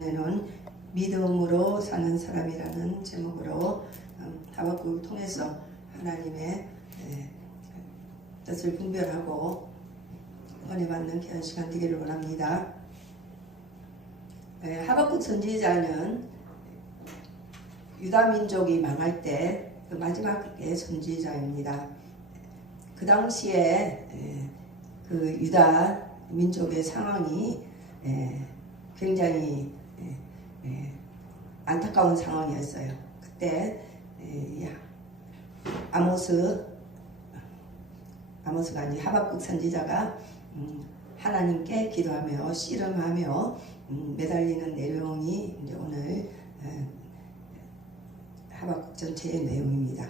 는 믿음으로 사는 사람이라는 제목으로 하박국을 통해서 하나님의 뜻을 분별하고 은혜 받는 귀한 시간 되기를 원합니다. 하박국 선지자는 유다 민족이 망할 때 그 마지막의 선지자입니다. 그 당시에 그 유다 민족의 상황이 굉장히 안타까운 상황이었어요. 그때 아모스가 아니 하박국 선지자가 하나님께 기도하며 씨름하며 매달리는 내용이 이제 오늘 하박국 전체의 내용입니다.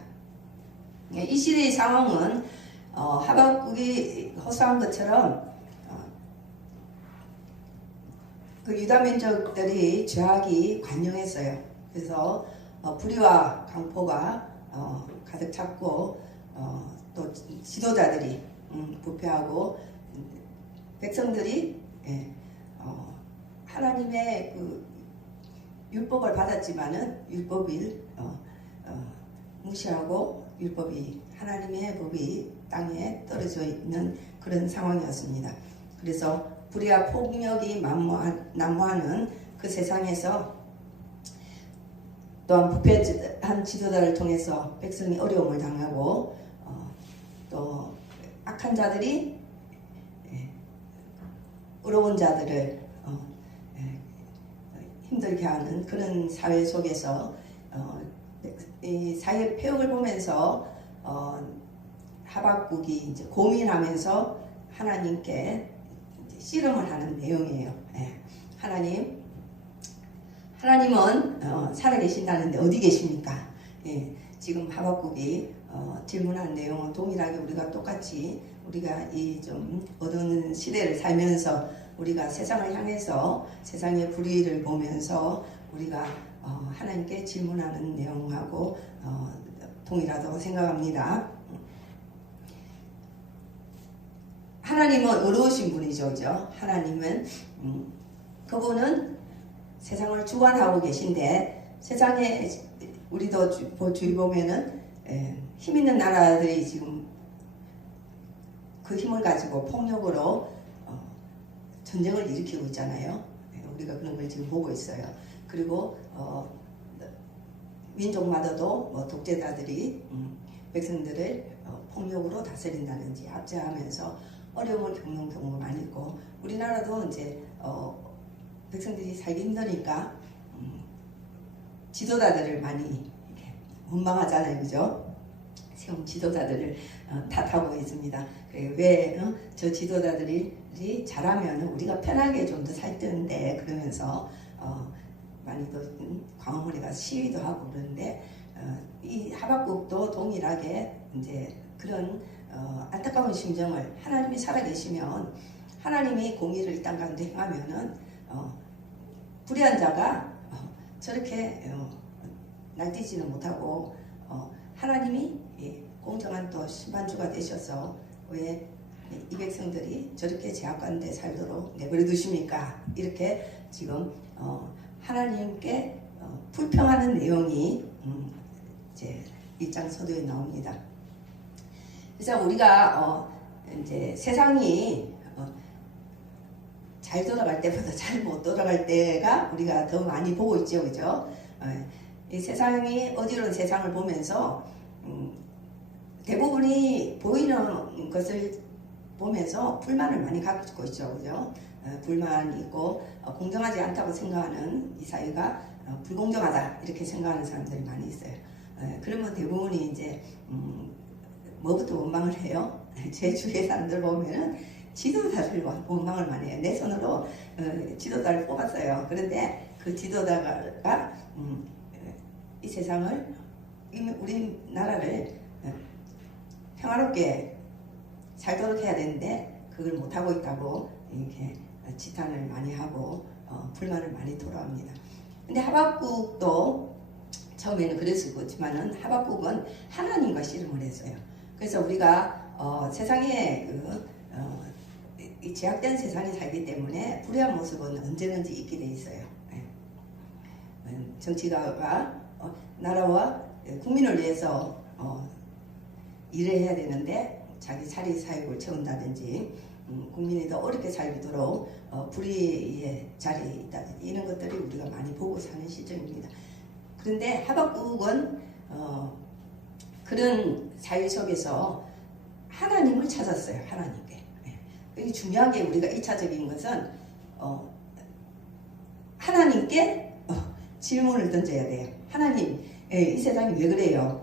이 시대의 상황은 하박국이 호소한 것처럼 그 유다 민족들이 죄악이 관영했어요. 그래서 불의와 강포가 가득 찼고 또 지도자들이 부패하고 백성들이 하나님의 그 율법을 받았지만은 율법을 무시하고 하나님의 법이 땅에 떨어져 있는 그런 상황이었습니다. 그래서 불의와 폭력이 난무하는 그 세상에서 또한 부패한 지도자를 통해서 백성이 어려움을 당하고 또 악한 자들이 어려운 자들을 힘들게 하는 그런 사회 속에서 이 사회 폐역을 보면서 하박국이 이제 고민하면서 하나님께 씨름을 하는 내용이에요. 하나님은 살아계신다는데 어디 계십니까? 지금 하박국이 질문한 내용은 동일하게 우리가 똑같이 우리가 이 좀 어두운 시대를 살면서 우리가 세상을 향해서 세상의 불의를 보면서 우리가 하나님께 질문하는 내용하고 동일하다고 생각합니다. 하나님은 어려우신 분이죠, 그죠? 하나님은 그분은 세상을 주관하고 계신데 세상에 우리도 주위 보면은 힘 있는 나라들이 지금 그 힘을 가지고 폭력으로 전쟁을 일으키고 있잖아요. 우리가 그런 걸 지금 보고 있어요. 그리고 민족마다도 독재자들이 백성들을 폭력으로 다스린다든지 압제하면서 어려움을 겪는 경우가 많이 있고 우리나라도 이제 백성들이 살기 힘드니까 지도자들을 많이 원망하잖아요, 그죠? 지금 지도자들을 탓하고 있습니다. 왜 저 지도자들이 잘하면 우리가 편하게 좀 더 살 텐데 그러면서 많이도 광화문에 가서 시위도 하고 그러는데 이 하박국도 동일하게 이제 그런 안타까운 심정을 하나님이 살아계시면 하나님이 공의를 이 땅 가운데 행하면은 불의한 자가 저렇게 날뛰지는 못하고 하나님이 공정한 또 심판주가 되셔서 왜 이 백성들이 저렇게 제약 가운데 살도록 내버려 두십니까? 이렇게 지금 하나님께 불평하는 내용이 이제 1장 서두에 나옵니다. 그래서 우리가 이제 세상이 잘 돌아갈 때보다 잘 못 돌아갈 때가 우리가 더 많이 보고 있죠, 그죠? 이 세상이 어지러운 세상을 보면서 대부분이 보이는 것을 보면서 불만을 많이 갖고 있죠, 그죠? 불만이 있고 공정하지 않다고 생각하는 이 사회가 불공정하다 이렇게 생각하는 사람들이 많이 있어요. 그러면 대부분이 이제 뭐부터 원망을 해요? 제 주위의 사람들 보면은 지도자들 원망을 많이 해요. 내 손으로 지도자를 뽑았어요. 그런데 그 지도자가 이 세상을 우리나라를 평화롭게 살도록 해야 되는데 그걸 못하고 있다고 이렇게 지탄을 많이 하고 불만을 많이 토로합니다. 근데 하박국도 처음에는 그랬었지만은 하박국은 하나님과 씨름을 했어요. 그래서 우리가 세상에 이 제약된 세상에 살기 때문에 불의한 모습은 언제든지 있게 돼 있어요. 정치가가 나라와 국민을 위해서 일을 해야 되는데 자기 자리 사익을 채운다든지 국민이 더 어렵게 살도록 불의의 자리에 있다든지 이런 것들이 우리가 많이 보고 사는 시점입니다. 그런데 하박국은 그런 사회 속에서 하나님을 찾았어요. 하나님께. 이 중요한 게 우리가 1차적인 것은 하나님께 질문을 던져야 돼요. 하나님, 이 세상이 왜 그래요?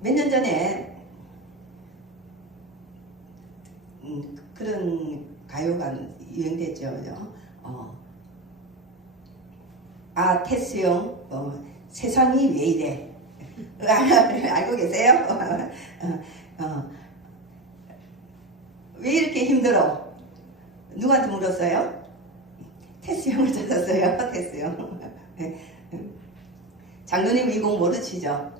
몇 년 전에 그런 가요가 유행됐죠. 테스형 세상이 왜 이래? 알고 계세요? 왜 이렇게 힘들어? 누구한테 물었어요? 테스형을 찾았어요. 테스형. 장로님 이 곡 모르시죠?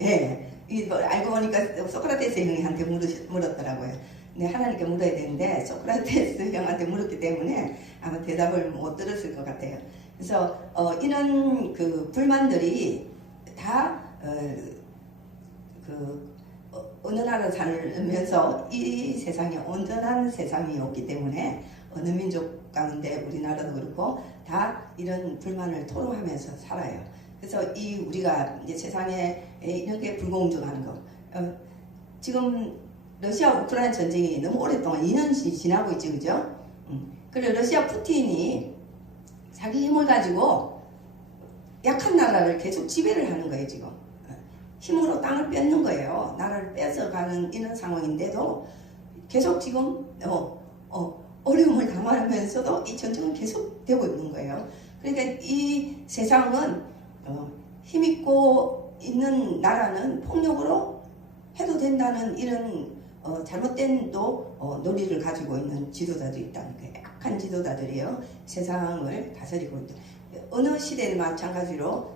예. 알고 보니까 소크라테스 형한테 물었더라고요. 근데 하나님께 물어야 되는데 소크라테스 형한테 물었기 때문에 아마 대답을 못 들었을 것 같아요. 그래서 이런 그 불만들이 다 어느 나라 살면서 이 세상이 온전한 세상이 없기 때문에 어느 민족 가운데 우리나라도 그렇고 다 이런 불만을 토로하면서 살아요. 그래서 우리가 이제 세상에 이렇게 불공정한 거 지금 러시아 우크라이나 전쟁이 너무 오랫동안 2년씩 지나고 있죠, 그죠? 그리고 러시아 푸틴이 자기 힘을 가지고 약한 나라를 계속 지배를 하는 거예요, 지금. 힘으로 땅을 뺏는 거예요. 나라를 뺏어가는 이런 상황인데도 계속 지금 어려움을 당하면서도 이 전쟁은 계속 되고 있는 거예요. 그러니까 이 세상은 힘있고 있는 나라는 폭력으로 해도 된다는 이런 잘못된 논리를 가지고 있는 지도자도 있다는 거예요. 약한 지도자들이요. 세상을 다스리고 있다. 어느 시대는 마찬가지로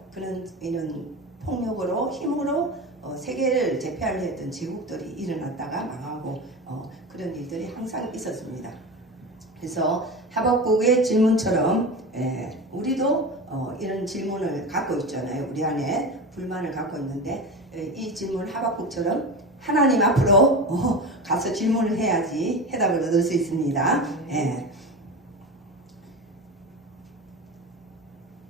이런 폭력으로 힘으로 세계를 제패하려 했던 제국들이 일어났다가 망하고 그런 일들이 항상 있었습니다. 그래서 하박국의 질문처럼 우리도 이런 질문을 갖고 있잖아요. 우리 안에 불만을 갖고 있는데 이 질문 하박국처럼 하나님 앞으로 가서 질문을 해야지 해답을 얻을 수 있습니다.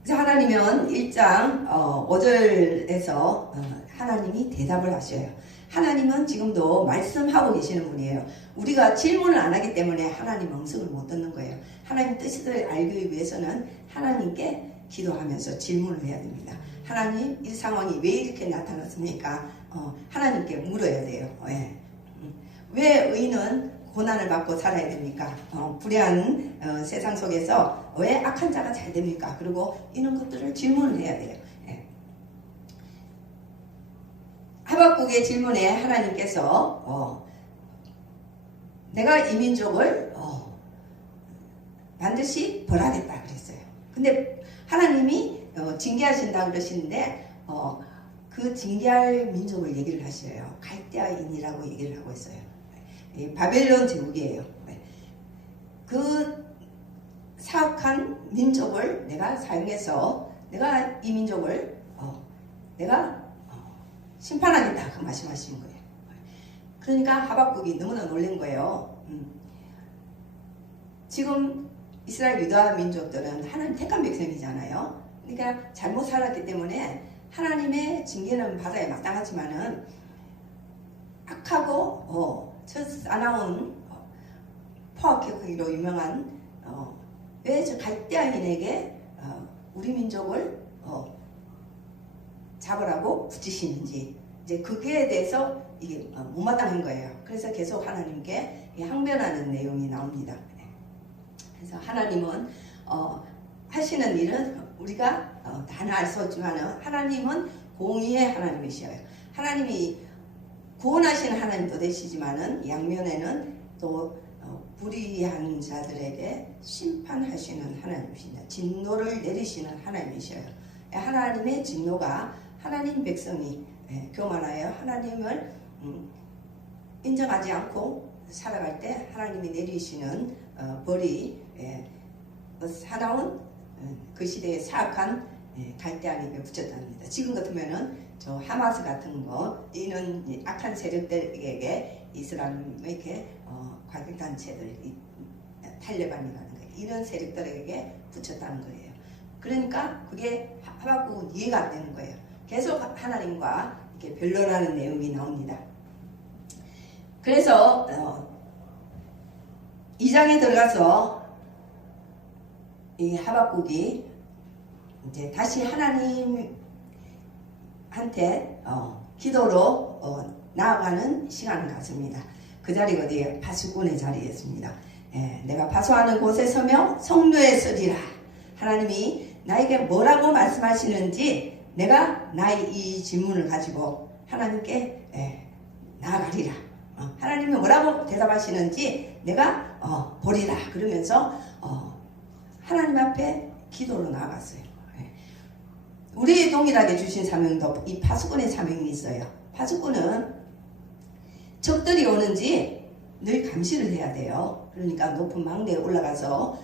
그래서 하나님은 1장 5절에서 하나님이 대답을 하셔요. 하나님은 지금도 말씀하고 계시는 분이에요. 우리가 질문을 안 하기 때문에 하나님 음성을 못 듣는 거예요. 하나님 뜻을 알기 위해서는 하나님께 기도하면서 질문을 해야 됩니다. 하나님, 이 상황이 왜 이렇게 나타났습니까? 하나님께 물어야 돼요. 왜 의인은 고난을 받고 살아야 됩니까? 불의한 세상 속에서 왜 악한 자가 잘 됩니까? 그리고 이런 것들을 질문을 해야 돼요. 하박국의 질문에 하나님께서 내가 이 민족을 반드시 벌하겠다 그랬어요. 근데 하나님이 징계하신다 그러시는데 그 징계할 민족을 얘기를 하셔요. 갈대아인이라고 얘기를 하고 있어요. 바벨론 제국이에요. 그 사악한 민족을 내가 사용해서 내가 이 민족을 내가 심판하겠다 그 말씀하신 거예요. 그러니까 하박국이 너무나 놀란 거예요. 지금 이스라엘 유다 민족들은 하나님 택한 백성이잖아요. 그러니까 잘못 살았기 때문에 하나님의 징계는 받아야 마땅하지만은 악하고 저 사나운 포악하기로 유명한 왜 저 갈대아인에게 우리 민족을 잡으라고 붙이시는지 이제 그게 대해서 이게 못마땅한 거예요. 그래서 계속 하나님께 항변하는 내용이 나옵니다. 그래서 하나님은 하시는 일은 우리가 다는 알 수 없지만 하나님은 공의의 하나님이셔요. 하나님이 구원하시는 하나님도 되시지만은 양면에는 또 불의한 자들에게 심판하시는 하나님이십니다. 진노를 내리시는 하나님이셔요. 하나님의 진노가 하나님 백성이 교만하여 하나님을 인정하지 않고 살아갈 때 하나님이 내리시는 벌이 사나운 그 시대에 사악한 갈대안 입에 붙였답니다. 지금 같으면은 저 하마스 같은 거 이런 악한 세력들에게 이슬람에게 과격단체들 탈레반이라는 거 이런 세력들에게 붙였다는 거예요. 그러니까 그게 하박국은 이해가 안 되는 거예요. 계속 하나님과 이렇게 변론하는 내용이 나옵니다. 그래서 2장에 들어가서 이 하박국이 이제 다시 하나님한테 기도로 나아가는 시간을 갖습니다. 그 자리가 어디에? 파수꾼의 자리였습니다. 내가 파수하는 곳에 서며 성류에 서리라. 하나님이 나에게 뭐라고 말씀하시는지 내가 나의 이 질문을 가지고 하나님께 나아가리라. 하나님이 뭐라고 대답하시는지 내가 보리라. 그러면서 하나님 앞에 기도로 나아갔어요. 우리 동일하게 주신 사명도 이 파수꾼의 사명이 있어요. 파수꾼은 적들이 오는지 늘 감시를 해야 돼요. 그러니까 높은 망대에 올라가서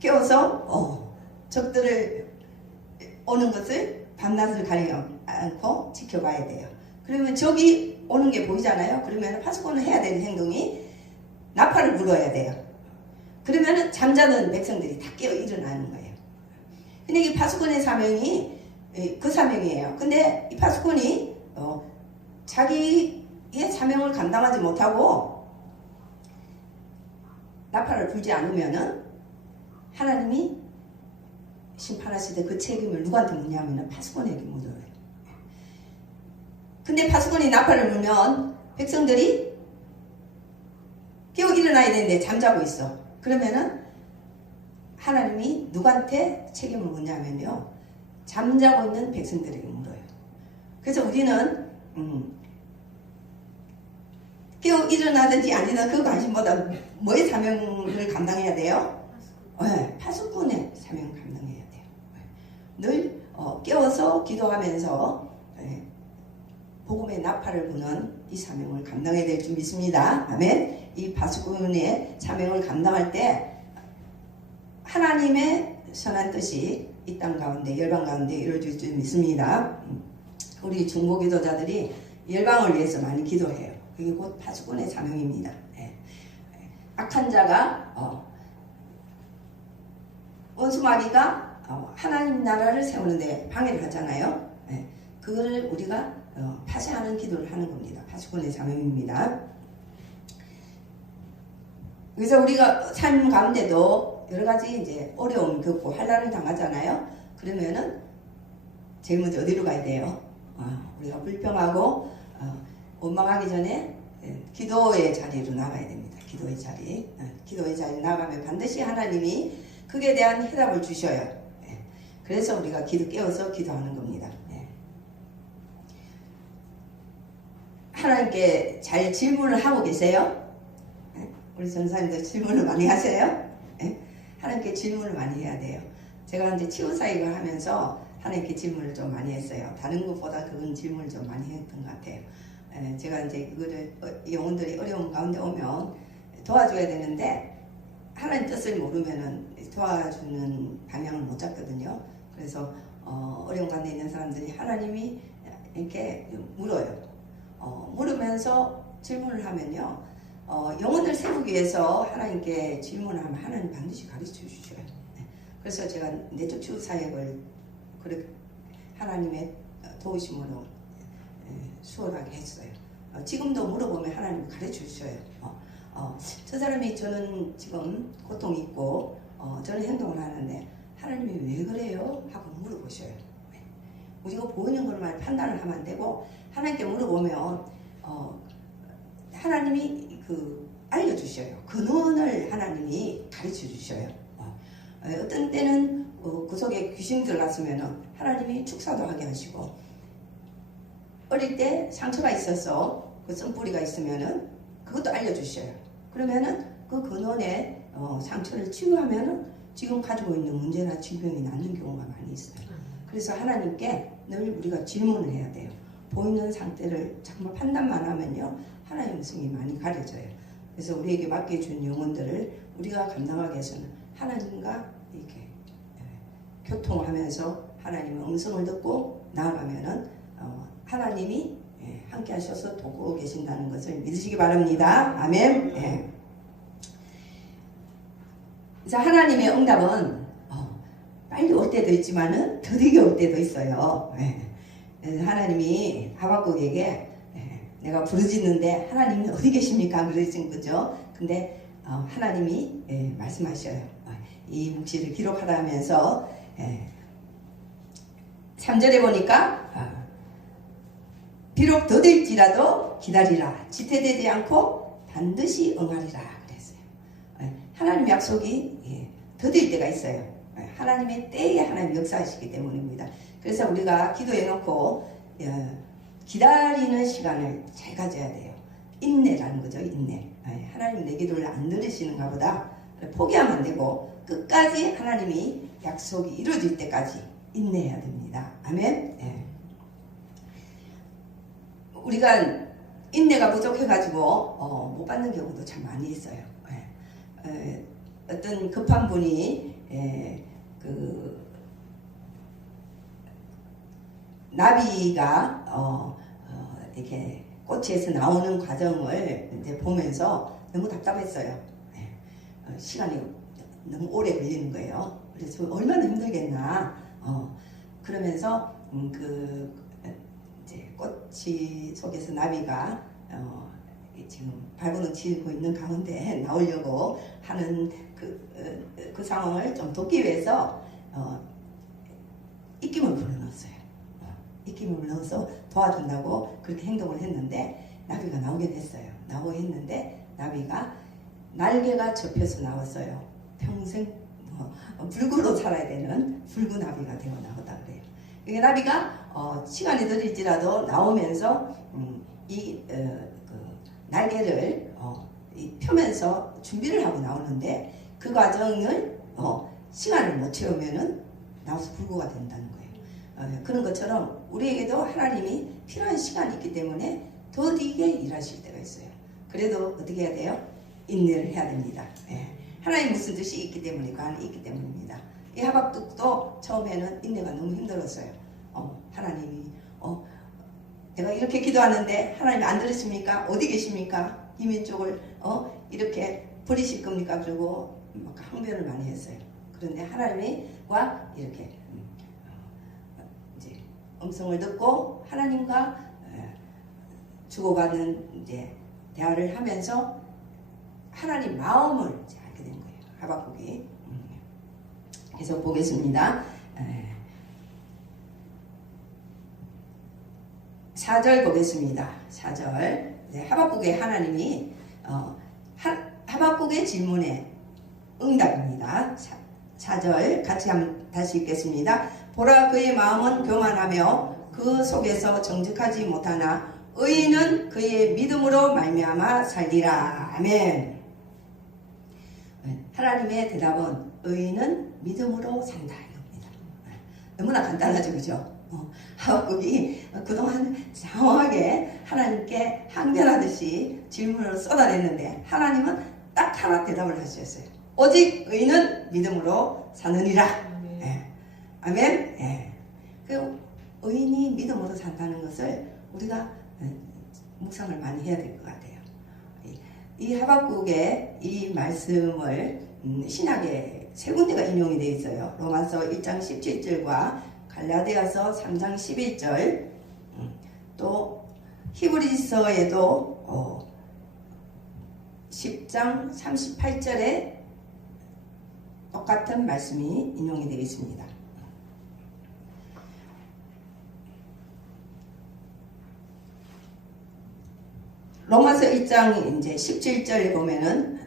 깨워서 적들을 오는 것을 밤낮을 가리지 않고 지켜봐야 돼요. 그러면 적이 오는 게 보이잖아요. 그러면 파수꾼은 해야 되는 행동이 나팔을 불어야 돼요. 그러면 잠자는 백성들이 다 깨어 일어나는 거예요. 근데 이 파수꾼의 사명이 그 사명이에요. 근데 이 파수꾼이 자기의 사명을 감당하지 못하고 나팔을 불지 않으면은 하나님이 심판하실 때 그 책임을 누구한테 묻냐면 파수꾼에게 묻어요. 근데 파수꾼이 나팔을 불면 백성들이 깨어 일어나야 되는데 잠자고 있어. 그러면은 하나님이 누구한테 책임을 묻냐면요. 잠자고 있는 백성들에게 물어요. 그래서 우리는 깨어 일어나든지 아니든 그 관심보다 뭐의 사명을 감당해야 돼요? 파수꾼의 사명을 감당해야 돼요. 늘 깨워서 기도하면서 복음의 나팔을 부는 이 사명을 감당해야 될 줄 믿습니다. 아멘. 이 파수꾼의 사명을 감당할 때 하나님의 선한 뜻이 이 땅 가운데 열방 가운데 이루어질 줄 믿습니다. 우리 중보기도자들이 열방을 위해서 많이 기도해요. 그게 곧 파수꾼의 사명입니다. 악한 자가 원수마귀가 하나님 나라를 세우는데 방해를 하잖아요. 그거를 우리가 파쇄하는 기도를 하는 겁니다. 파수꾼의 사명입니다. 그래서 우리가 삶 가운데도 여러 가지 이제 어려움을 겪고 환난을 당하잖아요. 그러면은 제일 먼저 어디로 가야 돼요? 우리가 불평하고 원망하기 전에 기도의 자리로 나가야 됩니다. 기도의 자리. 기도의 자리에 나가면 반드시 하나님이 그에 대한 해답을 주셔요. 그래서 우리가 깨워서 기도하는 겁니다. 하나님께 잘 질문을 하고 계세요? 우리 전사님들 질문을 많이 하세요? 하나님께 질문을 많이 해야 돼요. 제가 이제 치유사역을 하면서 하나님께 질문을 좀 많이 했어요. 다른 것보다 그건 질문을 좀 많이 했던 것 같아요. 제가 이제 그거를 영혼들이 어려운 가운데 오면 도와줘야 되는데 하나님 뜻을 모르면은 도와주는 방향을 못 잡거든요. 그래서 어려운 가운데 있는 사람들이 하나님이 이렇게 물어요. 물으면서 질문을 하면요. 영혼을 세우기 위해서 하나님께 질문을 하면 하나님 반드시 가르쳐 주셔요. 그래서 제가 내적 치유 사역을 그렇게 하나님의 도우심으로 수월하게 했어요. 지금도 물어보면 하나님 가르쳐 주셔요. 저 사람이 저는 지금 고통이 있고 저는 행동을 하는데 하나님이 왜 그래요? 하고 물어보셔요. 우리가 보이는 것만 판단을 하면 안 되고 하나님께 물어보면 하나님이 알려주셔요. 근원을 하나님이 가르쳐 주셔요. 어떤 때는 그 속에 귀신 들어갔으면 하나님이 축사도 하게 하시고 어릴 때 상처가 있어서 그 쓴뿌리가 있으면은 그것도 알려주셔요. 그러면은 그 근원에 상처를 치유하면은 지금 가지고 있는 문제나 질병이 낫는 경우가 많이 있어요. 그래서 하나님께 늘 우리가 질문을 해야 돼요. 보이는 상태를 정말 판단만 하면요 하나님의 음성이 많이 가려져요. 그래서 우리에게 맡겨준 영혼들을 우리가 우리가 감당하기 위해서는 하나님과 이렇게 교통하면서 하나님의 음성을 듣고 나아가면은 하나님이 함께 하셔서 돕고 계신다는 것을 믿으시기 바랍니다. 아멘. 예. 자, 하나님의 응답은 빨리 올 때도 있지만은 더디게 올 때도 있어요. 예. 하나님이 하박국에게 내가 부르짖는데 하나님이 어디 계십니까? 그러신 거죠. 근데 하나님이 말씀하셔요. 이 묵시를 기록하라 하면서 3절에 보니까 비록 더딜지라도 기다리라. 지체되지 않고 반드시 응하리라 그랬어요. 하나님 약속이 더딜 때가 있어요. 하나님의 때에 하나님 역사하시기 때문입니다. 그래서 우리가 기도해놓고 기다리는 시간을 잘 가져야 돼요. 인내라는 거죠. 인내. 하나님 내 기도를 안 들으시는가 보다. 포기하면 안 되고 끝까지 하나님이 약속이 이루어질 때까지 인내해야 됩니다. 아멘. 우리가 인내가 부족해가지고 못 받는 경우도 참 많이 있어요. 어떤 급한 분이 나비가 이렇게 꼬치에서 나오는 과정을 이제 보면서 너무 답답했어요. 시간이 너무 오래 걸리는 거예요. 그래서 얼마나 힘들겠나. 그러면서 이제 꼬치 속에서 나비가 지금 발버둥 치고 있는 가운데 나오려고 하는 그 상황을 좀 돕기 위해서 입김을 불어넣었어요. 입김을 넣어서 도와준다고 그렇게 행동을 했는데 나비가 나오게 됐어요. 나오게 했는데 나비가 날개가 접혀서 나왔어요. 평생 불구로 살아야 되는 불구나비가 되어 나오다 그래요. 이게 나비가 시간이 들일지라도 나오면서 날개를 펴면서 준비를 하고 나오는데 그 과정을 시간을 못 채우면은 나와서 불구가 된다는 거예요. 그런 것처럼 우리에게도 하나님이 필요한 시간이 있기 때문에 더디게 일하실 때가 있어요. 그래도 어떻게 해야 돼요? 인내를 해야 됩니다. 하나님 무슨 뜻이 있기 때문에 그 안에 있기 때문입니다. 이 하박국도 처음에는 인내가 너무 힘들었어요. 하나님이 내가 이렇게 기도하는데 하나님 안 들으십니까? 어디 계십니까? 이민 쪽을 이렇게 버리실 겁니까? 그리고 막 항변을 많이 했어요. 그런데 하나님과 이렇게 이제 음성을 듣고 하나님과 주고받는 이제 대화를 하면서 하나님 마음을 이제 알게 된 거예요. 하박국이. 계속 보겠습니다. 4절 보겠습니다. 4절. 하박국의 하나님이 하박국의 질문에 응답입니다. 4절 같이 다시 읽겠습니다. 보라 그의 마음은 교만하며 그 속에서 정직하지 못하나 의인은 그의 믿음으로 말미암아 살리라. 아멘. 하나님의 대답은 의인은 믿음으로 산다 이겁니다. 너무나 간단하죠, 그죠? 하박국이 그동안 장황하게 하나님께 항변하듯이 질문을 쏟아냈는데 하나님은 딱 하나 대답을 하셨어요. 오직 의인은 믿음으로 사느니라. 아멘. 그 의인이 믿음으로 산다는 것을 우리가 묵상을 많이 해야 될 것 같아요. 이 하박국의 이 말씀을 신약에 세 군데가 인용이 되어 있어요. 로마서 1장 17절과 갈라디아서 3장 11절, 또 히브리서에도 10장 38절에 똑같은 말씀이 인용이 되어 있습니다. 로마서 1장 이제 17절에 보면은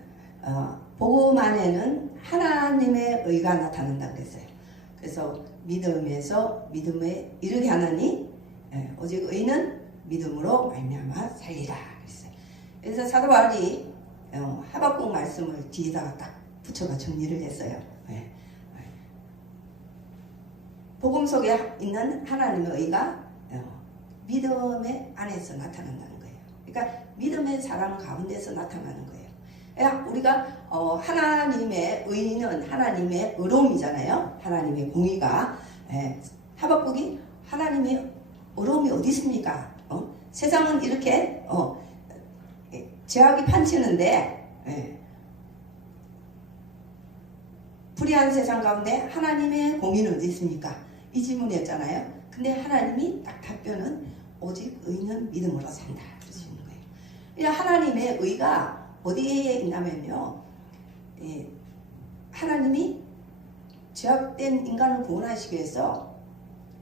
복음 안에는 하나님의 의가 나타난다 그랬어요. 그래서 믿음에서 믿음에 이르게 하나니 오직 의는 믿음으로 말미암아 살리라 그랬어요. 그래서 사도 바울이 하박국 말씀을 뒤에다가 딱 붙여가 정리를 했어요. 복음 속에 있는 하나님의 의가 믿음의 안에서 나타난다는 거예요. 그러니까 믿음의 사람 가운데서 나타나는 거예요. 우리가 하나님의 의는 하나님의 의로움이잖아요. 하나님의 공의가. 하박국이 하나님의 의로움이 어디 있습니까? 세상은 이렇게 죄악이 판치는데 불의한 세상 가운데 하나님의 공의는 어디 있습니까? 이 질문이었잖아요. 근데 하나님이 딱 답변은 오직 의는 믿음으로 산다. 그러시는 거예요. 그러니까 하나님의 의가 어디에 있냐면요. 하나님이 죄악된 인간을 구원하시기 위해서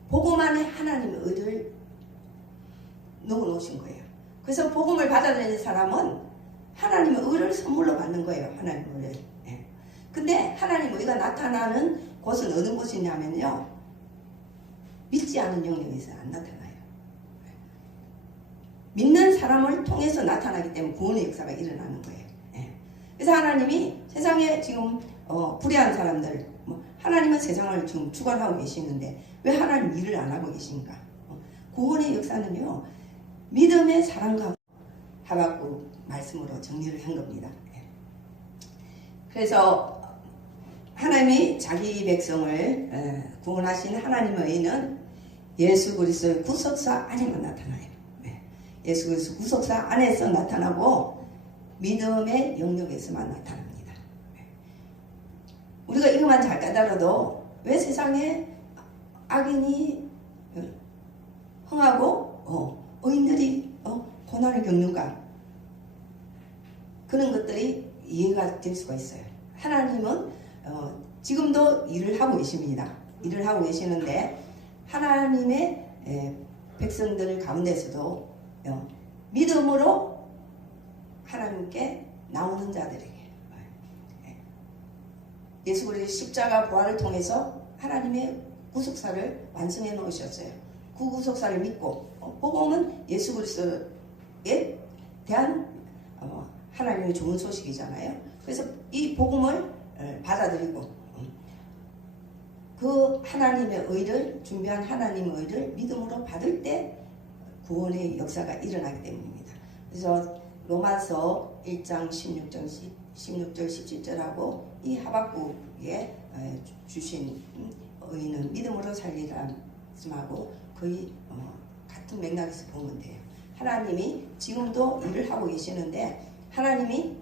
복음 안에 하나님의 의를 넣어놓으신 거예요. 그래서 복음을 받아들이는 사람은 하나님의 의를 선물로 받는 거예요. 하나님의 의를. 근데 하나님의 의가 나타나는 곳은 어느 곳이냐면요. 믿지 않은 영역에서 안 나타나요. 믿는 사람을 통해서 나타나기 때문에 구원의 역사가 일어나는 거예요. 그래서 하나님이 세상에 지금 불의한 사람들, 하나님은 세상을 지금 주관하고 계시는데 왜 하나님 일을 안 하고 계십니까? 구원의 역사는요. 믿음의 사랑과 하박국 말씀으로 정리를 한 겁니다. 그래서 하나님이 자기 백성을 구원하신 하나님의 의는 예수 그리스도의 구속사 안에만 나타나요. 예수 그리스도 구속사 안에서 나타나고 믿음의 영역에서만 나타납니다. 우리가 이것만 잘 깨달아도 왜 세상에 악인이 흥하고 의인들이 고난을 겪는가? 그런 것들이 이해가 될 수가 있어요. 하나님은 지금도 일을 하고 계십니다. 일을 하고 계시는데 하나님의 백성들 가운데서도 믿음으로 하나님께 나오는 자들에게 예수 그리스도의 십자가 부활을 통해서 하나님의 구속사를 완성해 놓으셨어요. 그 구속사를 믿고 복음은 예수 그리스도에 대한 하나님의 좋은 소식이잖아요. 그래서 이 복음을 받아들이고 그 하나님의 의를 준비한 하나님의 의를 믿음으로 받을 때 구원의 역사가 일어나기 때문입니다. 그래서 로마서 1장 16절 17절하고 이 하박국에 주신 의는 믿음으로 살리라 말씀하고 거의 같은 맥락에서 보면 돼요. 하나님이 지금도 일을 하고 계시는데 하나님이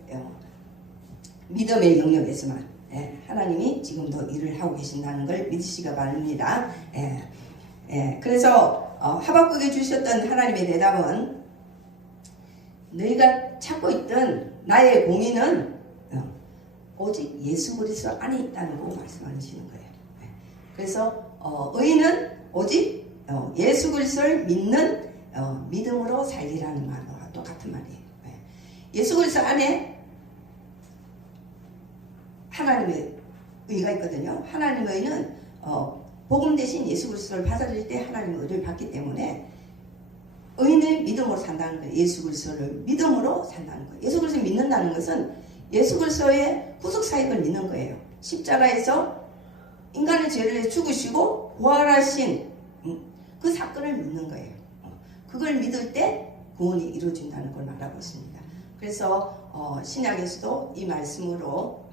믿음의 영역에서만 하나님이 지금도 일을 하고 계신다는 걸 믿으시기 바랍니다. 그래서 하박국에 주셨던 하나님의 대답은 너희가 찾고 있던 나의 공의는 오직 예수 그리스도 안에 있다는 거 말씀하시는 거예요. 그래서 의인은 오직 예수 그리스도를 믿는 믿음으로 살리라는 말과 똑같은 말이에요. 예수 그리스도 안에 하나님의 의가 있거든요. 하나님의 의는 복음 대신 예수 그리스도를 받아들일 때 하나님의 의를 받기 때문에 의인은 믿음으로 산다는 거예요. 예수 그리스도를 믿음으로 산다는 거예요. 예수 그리스도를 믿는다는 것은 예수 그리스도의 구속 사역을 믿는 거예요. 십자가에서 인간의 죄를 죽으시고 부활하신 그 사건을 믿는 거예요. 그걸 믿을 때 구원이 이루어진다는 걸 말하고 있습니다. 그래서 신약에서도 이 말씀으로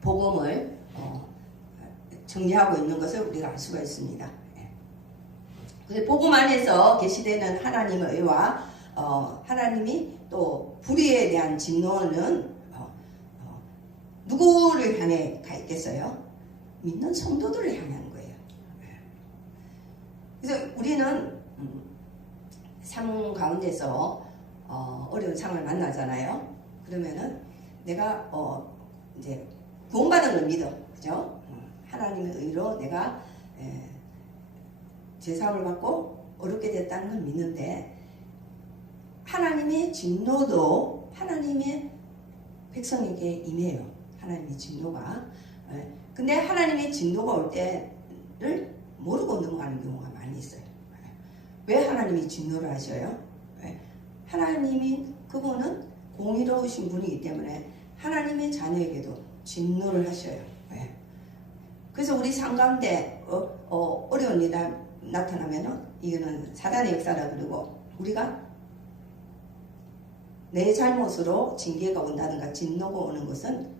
복음을 정리하고 있는 것을 우리가 알 수가 있습니다. 그래서 복음 안에서 계시되는 하나님의 의와 하나님이 또 불의에 대한 진노는 누구를 향해 가 있겠어요? 믿는 성도들을 향한 거예요. 그래서 우리는 삶 가운데서 어려운 상황을 만나잖아요. 그러면은 내가 이제 구원받은 걸 믿어, 그죠? 하나님의 의로 내가 죄사함을 받고 어렵게 됐다는 걸 믿는데 하나님의 진노도 하나님의 백성에게 임해요. 하나님의 진노가. 근데 하나님의 진노가 올 때를 모르고 넘어가는 경우가 많이 있어요. 왜 하나님이 진노를 하셔요? 하나님이 그분은 공의로우신 분이기 때문에 하나님의 자녀에게도 진노를 하셔요. 그래서 우리 삶 가운데 어려운 일이 나타나면은 이거는 사단의 역사라 그러고 우리가 내 잘못으로 징계가 온다든가 진노가 오는 것은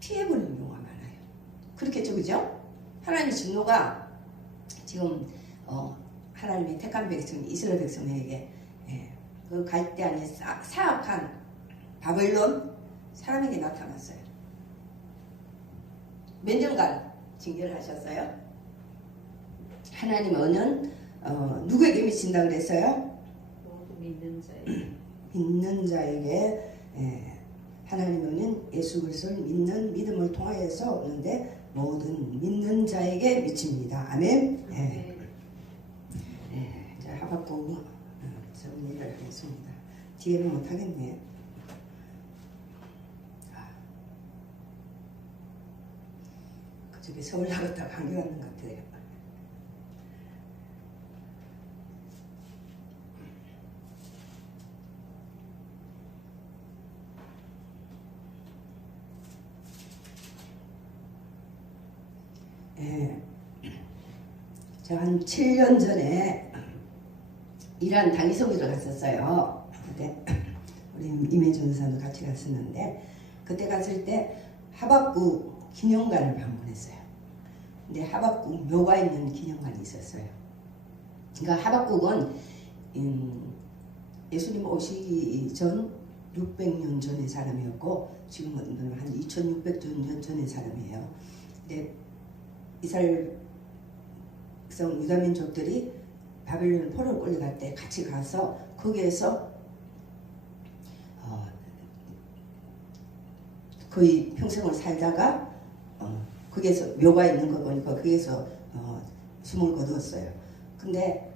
피해보는 경우가 많아요. 그렇겠죠, 그죠? 하나님의 진노가 지금 하나님의 택한 백성 이스라엘 백성에게 그 갈대 안에 사악한 바벨론 사람에게 나타났어요. 몇 년간 징계를 하셨어요? 하나님은 누구에게 미친다 그랬어요? 모두 믿는 자에게. 믿는 자에게. 하나님은 예수 그리스도를 믿는 믿음을 통하여서 오는데 모든 믿는 자에게 미칩니다. 아멘. 자, 하박국 정리를 하겠습니다. 뒤에는 못하겠네. 그쪽에 서울 나갔다 방귀 갔는 것 같아요. 제가 한 7년 전에 이란 당위성교를 갔었어요. 그때 우리 임혜준 선도 같이 갔었는데 그때 갔을 때 하박국 기념관을 방문했어요. 근데 하박국 묘가 있는 기념관이 있었어요. 그러니까 하박국은 예수님 오시기 전 600년 전의 사람이었고 지금은 한 2600년 전의 사람이에요. 근데 이스라엘 백성 유다민족들이 바벨론 포로로 끌려갈 때 같이 가서 거기에서 거의 평생을 살다가 거기에서 묘가 있는 거 보니까 거기에서 숨을 거두었어요. 근데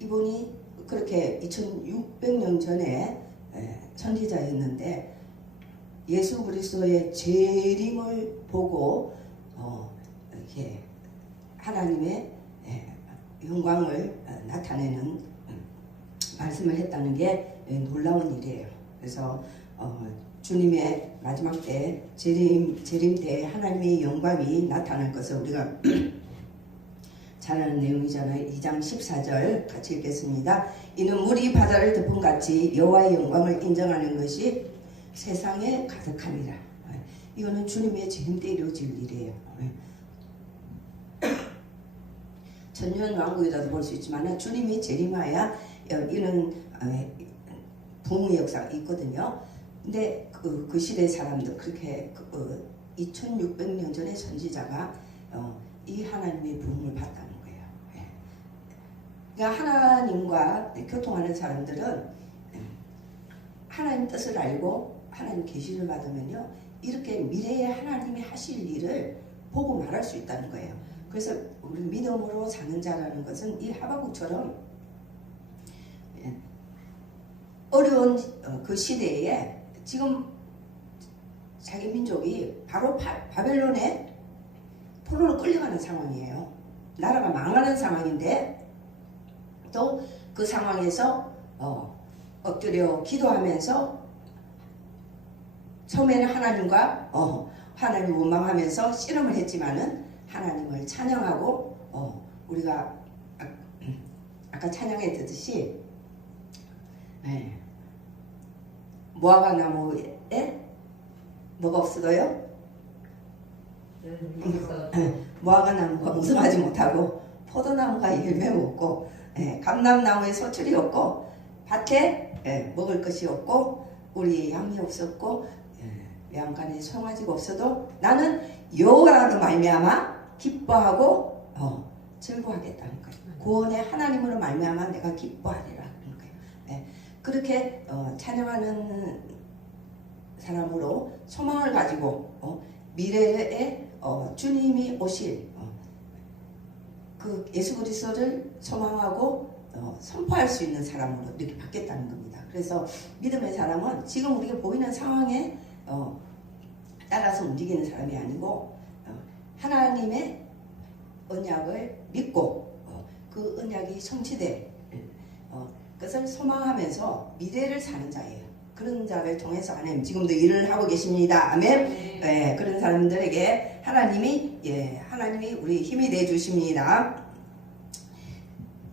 이분이 그렇게 2600년 전에 선지자였는데 예수 그리스도의 재림을 보고 이렇게 하나님의 영광을 나타내는 말씀을 했다는 게 놀라운 일이에요. 그래서 주님의 마지막 때 재림 때 하나님의 영광이 나타날 것을 우리가 잘 아는 내용이잖아요. 2장 14절 같이 읽겠습니다. 이는 물이 바다를 덮음같이 여호와의 영광을 인정하는 것이 세상에 가득함이라. 이거는 주님의 재림 때 이루어질 일이에요. 천년왕국이라도 볼 수 있지만 주님이 재림하야 이런 부흥의 역사가 있거든요. 근데 그 시대 사람들 그렇게 2600년 전의 선지자가 이 하나님의 부흥을 봤다는 거예요. 그러니까 하나님과 교통하는 사람들은 하나님 뜻을 알고 하나님 계시를 받으면요 이렇게 미래에 하나님이 하실 일을 보고 말할 수 있다는 거예요. 그래서 우리 믿음으로 사는 자라는 것은 이 하박국처럼 어려운 그 시대에 지금 자기 민족이 바로 바벨론에 포로로 끌려가는 상황이에요. 나라가 망하는 상황인데 또 그 상황에서 엎드려 기도하면서 처음에는 하나님과 하나님을 원망하면서 씨름을 했지만은 하나님을 찬양하고 우리가 아까 찬양했듯이 무화과 나무에 뭐가 없어도요? 무화과 나무가 무성하지 못하고 포도나무가 열매 없고 감람나무에 소출이 없고 밭에 먹을 것이 없고 우리의 양이 없었고 외양간에 송아지가 없어도 나는 여호와로 말미암아 기뻐하고 즐거워하겠다는 거예요. 구원의 하나님으로 말미암아 내가 기뻐하리라 그런 거예요. 그렇게 찬양하는 사람으로 소망을 가지고 미래에 주님이 오실 그 예수 그리스도를 소망하고 선포할 수 있는 사람으로 이렇게 바뀌었다는 겁니다. 그래서 믿음의 사람은 지금 우리가 보이는 상황에 따라서 움직이는 사람이 아니고 하나님의 언약을 믿고 그 언약이 성취될 그것을 소망하면서 미래를 사는 자예요. 그런 자를 통해서 하나님 지금도 일을 하고 계십니다. 아멘. 네, 그런 사람들에게 하나님이 우리 힘이 돼 주십니다.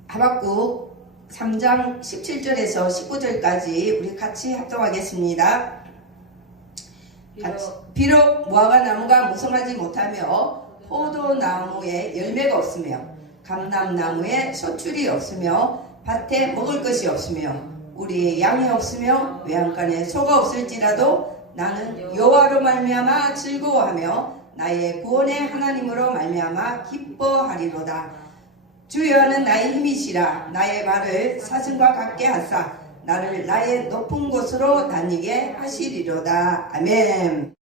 하박국 3장 17절에서 19절까지 우리 같이 합독하겠습니다. 비록 무화과 나무가 무성하지 못하며 포도나무에 열매가 없으며 감람나무에 소출이 없으며 밭에 먹을 것이 없으며 우리의 양이 없으며 외양간에 소가 없을지라도 나는 여호와로 말미암아 즐거워하며 나의 구원의 하나님으로 말미암아 기뻐하리로다. 주여는 나의 힘이시라. 나의 발을 사슴과 같게 하사 나를 나의 높은 곳으로 다니게 하시리로다. 아멘.